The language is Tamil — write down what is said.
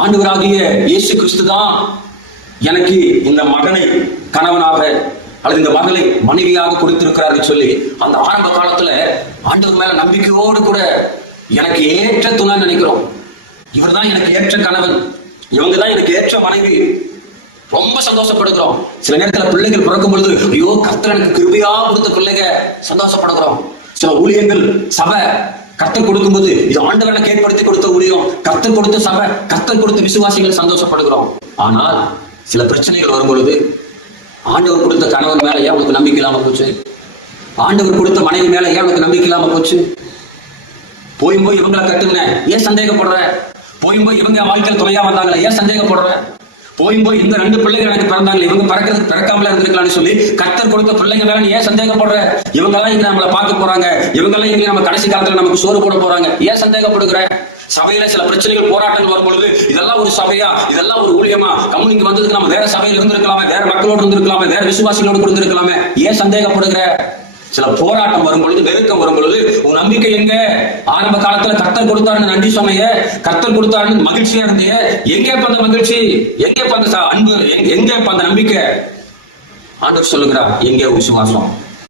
ஆண்டவராகிய இயேசு கிறிஸ்து தான் எனக்கு இந்த மகனை கணவனாக அல்லது இந்த மகளை மனைவியாக கொடுத்திருக்கிறார்கள் சொல்லி அந்த ஆரம்ப காலத்துல ஆண்டவர் மேல நம்பிக்கையோடு கூட எனக்கு ஏற்ற துணை நினைக்கிறோம். இவர் தான் எனக்கு ஏற்ற கணவன், இவங்க தான் எனக்கு ஏற்ற மனைவி, ரொம்ப சந்தோஷப்படுகிறோம். சில நேரத்துல பிள்ளைகள் பிறக்கும் பொழுது ஐயோ கர்த்தர் எனக்கு கிருபையா கொடுத்த பிள்ளைங்க சந்தோஷப்படுகிறோம். சில ஊழியங்கள் சபை கர்த்தர் கொடுக்கும்போது இது ஆண்டவரை ஏற்படுத்தி கொடுத்த ஊழியம், கர்த்தர் கொடுத்த சபை, கர்த்தர் கொடுத்த விசுவாசிகள் சந்தோஷப்படுகிறோம். ஆனால் சில பிரச்சனைகள் வரும் பொழுது ஆண்டவர் கொடுத்த கணவன் மேல ஏன் உனக்கு நம்பிக்கை இல்லாம போச்சு, ஆண்டவர் கொடுத்த மனைவி மேல ஏன் உனக்கு நம்பிக்கை இல்லாம போச்சு, போய் இவங்களை கட்டுங்க ஏன் சந்தேகப்படுற, போய் இவங்க வாழ்க்கையில் துணையா வந்தாங்களே ஏன் சந்தேகப்படுற, போய் இந்த 2 பிள்ளைகள் எனக்கு பிறந்தாங்க இவங்க பிறக்காமல இருந்திருக்கலாம்னு சொல்லி கர்த்தர் கொடுத்த பிள்ளைங்க மேல நீ ஏன் சந்தேகப்படுற, இவங்க எல்லாம் இங்க நம்மளை பார்க்க போறாங்க, இவங்க எல்லாம் இங்க நம்ம கடைசி காலத்துல நமக்கு சோறு போட போறாங்க ஏன் சந்தேகப்படுகிற. சபையில சில பிரச்சனைகள் போராட்டங்கள் வரும் பொழுது இதெல்லாம் ஒரு சபையா, இதெல்லாம் ஒரு ஊழியமா, கம்முனிக்கு வந்ததுக்கு நம்ம வேற சபையில இருந்திருக்கலாமே, வேற மக்களோடு இருந்திருக்கலாமே, வேற விசுவாசிகளோடு இருந்திருக்கலாமே ஏன் சந்தேகப்படுகிற. சில போராட்டம் வரும் பொழுது, நெருக்கம் வரும் பொழுது உன் நம்பிக்கை எங்க? ஆரம்ப காலத்துல கர்த்தர் கொடுத்தாருன்னு நன்றி சொன்னைய, கர்த்தர் கொடுத்தாருன்னு மகிழ்ச்சியா இருந்தீங்க, எங்கே அந்த மகிழ்ச்சி, எங்கே அந்த அன்பு, எங்கே அந்த நம்பிக்கை? ஆண்டவர் சொல்லுகிறார் எங்கே விசுவாசம்?